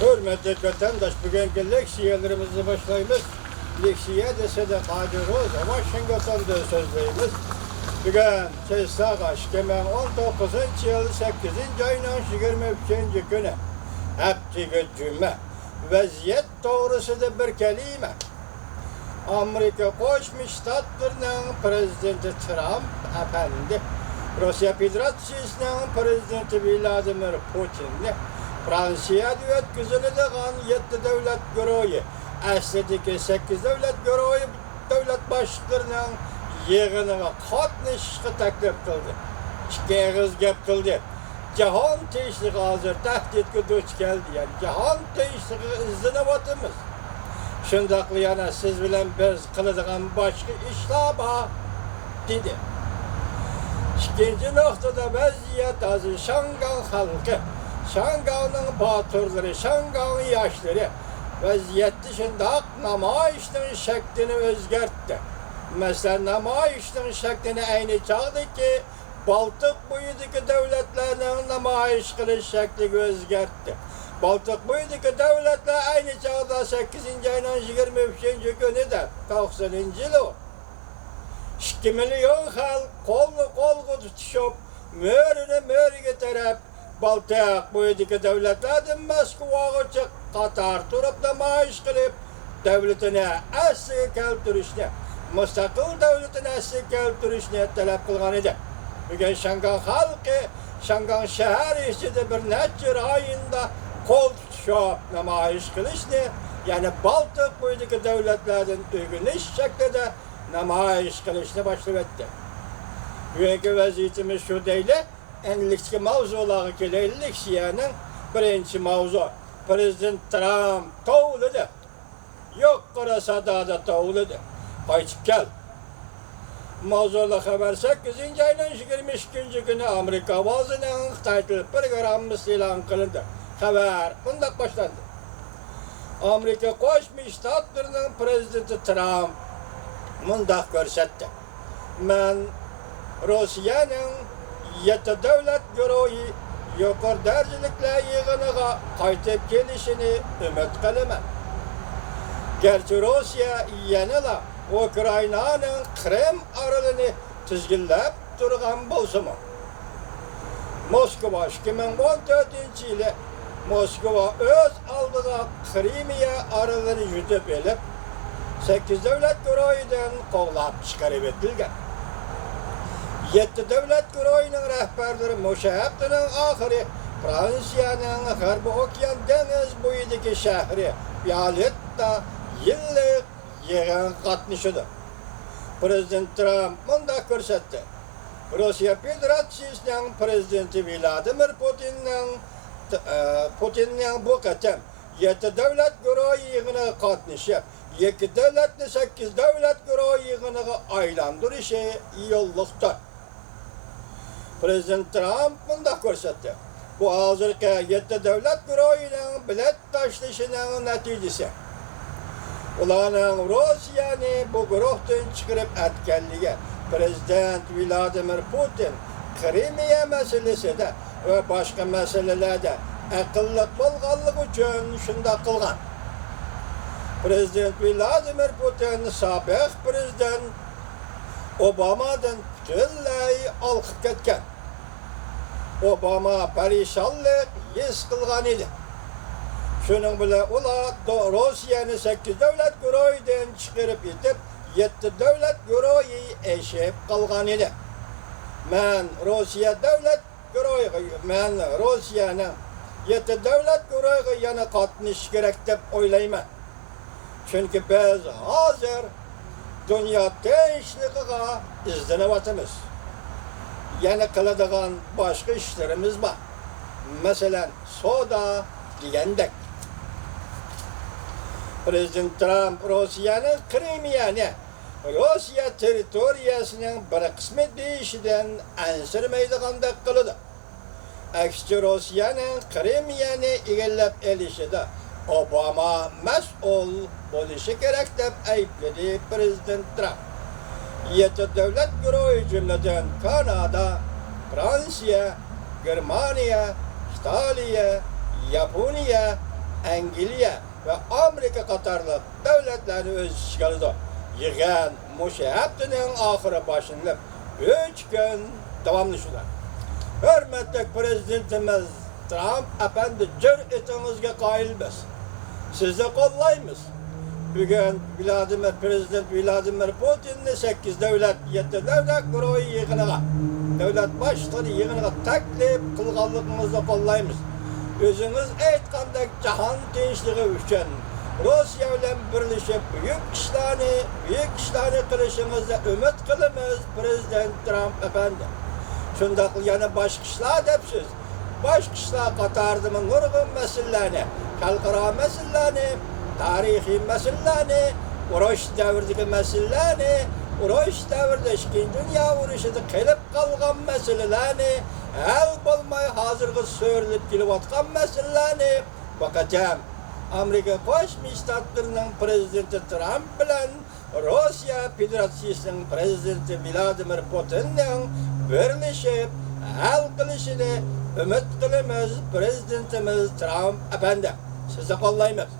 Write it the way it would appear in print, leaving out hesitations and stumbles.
Hürmetli vatandaş, bugünkü leksiyelerimizi başlayımız. Leksiye dese de kadiroz, Washington'da sözleyimiz. Bugün Çeystağaş, kemen 19. yıl 8. ayının 23. günü. Hepsi cümme. Vaziyet doğrusu da bir kelime. Amerika Koşmuş Ştatlarının prezidenti Trump efendi, Rusya Federasyası'nın prezidenti Vladimir Putin'ni Fransa'da ötküzülüdüğün 7 devlet güroyu, əslideki 8 devlet güroyu devlet başlıklarının yığınına katılışını teklif kıldı. İki ağız gep kıldı. Cihan teşliği hazır tehditke duç geldi. Yani cihan teşliği izine batımız. Şundaklı yana siz bilen biz kılıdığın başka işler var dedi. İkinci noktada vaziyet azı Şangan halkı, Şangan'ın batırları, Şangan'ın yaşları vaziyette şimdi namayişinin şeklini özgertti. Mesela namayişinin şeklini aynı çağdı ki Baltık boyundaki devletlerinin namayiş kılış şekli özgertti. Baltık boyundaki devletler aynı çağda 8. ayının 23. günü de 90. yılı. 2 milyon halk kol tutuşup mörüne taraf Baltık boyundaki devletlerden Moskova'ya çık Katar turup namayiş kılıp devletine asli keltirişine, müstakil devletine asli keltirişine talep kılgan idi. Bugün Şangan halkı, Şangan şehir içinde bir neçir ayında kol tutuşup namayiş kılışını, yani Baltık boyundaki devletlerden uygulaş şeklinde namayiş kılışını başlattı. Bugünkü vaziyetimiz şu değil, enlikçi mavzuları ki leksiyenin birinci mavzu. Prezident Trump tovladı. Yok karasada da tovladı. Qaytib gel. Mavzula haber 8. ayının 22. günü Amerika vazının Xitay programımız ilan kılındı. Haber bundan başlandı. Amerika Koşmuş Ştatlarının prezidenti Trump bundan görsetti. Ben Rusya'nın 7 devlet güroyu yukarı derecelikle yığınıga qaytib gelişini ümit kılıman. Gerçi Rusya yanıla Ukrayna'nın Krim aralını tizgillep durgan bolsa-mı? Moskova 2014 yılı Moskova öz aldığı Krimiya aralını yüzüp elip 8 devlet güroyudan kovlap çıkarıp etilgen. 7 devlet güroyunun rehberleri müşahaptının ahiri Fransa'nın Garbi Okyan deniz boyundaki şehri Bialetta yıllık yığın katmışıdır. Prezident Trump bunda görsetti. Rusya Federasyası'nın prezidenti Vladimir Putin'in bu katem 7 devlet güroyu yığına katmışı, 2 devletli 8 devlet güroyu yığına aylandırışı yolluktur. Prezident Trump bunda görsetti. Bu hazırki 7 devlet güroyunun bilet taşlaşının neticesi. Ulanın Rusya'nı bu gürohtan çıkarıp etkenliği Prezident Vladimir Putin Krimiya meselesi de ve başka meselelerde akıllık bulganlık için şunda kılgan. Prezident Vladimir Putin sabık prezident Obama'dan tülley alkıp ketken. Obama perişanlık his kılgan idi. Şunun bile Rusya'nı 8 devlet güroyudan çıkarıp yetip 7 devlet güroyu eşip kalgan idi. Men Rusya'nın 7 devlet güroyu yana katmış gerek dep oylayman. Çünkü biz hazır dünya tinchligiga izlenevatimiz. Yani kıladığın başka işlerimiz var. Mesela soda diyendek. Prezident Trump Rusya'nın Krimiya'nı Rusya teritoriyasının bir kısmı deyişinden ensirmeydiğinde kılıdı. Aksi Rusya'nın Krimiya'nı egellep elişi de Obama mesul buluşu gerek dep ayıpladı Prezident Trump. 7 devlet güroyu cümleden Kanada, Fransa, Germaniya, İtalya, Japonya, Angliya ve Amerika qatarlıq dövlətləri öz işğal edir. Yığan muşu haftanın ahırı başlanıb 3 gün davamlaşır. Hörmətli prezidentimiz Trump efendi cüretinizge qayılmaz. Sizi qollaymiz. Bugün Prezident Vladimir Putin'ni 8 devlet, 7 devlet guruhu yığınıga, devlet başları yığınıga taklif kılganlığınızı qollaymiz. Özünüz aytqandek cahan tinchliği üçün Rusya bilen birleşip büyük işlerini qilishingizda ümit qilamiz Prezident Trump efendi. Şundaq yana başqa ishlar depsiz. Başqa ishlar qatarida nurg'un masalalarni, xalqaro masalalarni, tarixiy masalalarni, urush davridagi masalalarni, urush davrida Ikkinchi Dunyo urushida qilib qolgan masalalarni, hal bo'lmay hozirgi so'rilib kelayotgan masalalarni vaqacham Amerika Qo'shma Shtatlarining prezidenti Trump bilan Rossiya Federatsiyasining prezidenti Vladimir Putinning birlashib hal qilishini umid qilamiz Prezidentimiz Trump efendi. Sizni qollaymiz.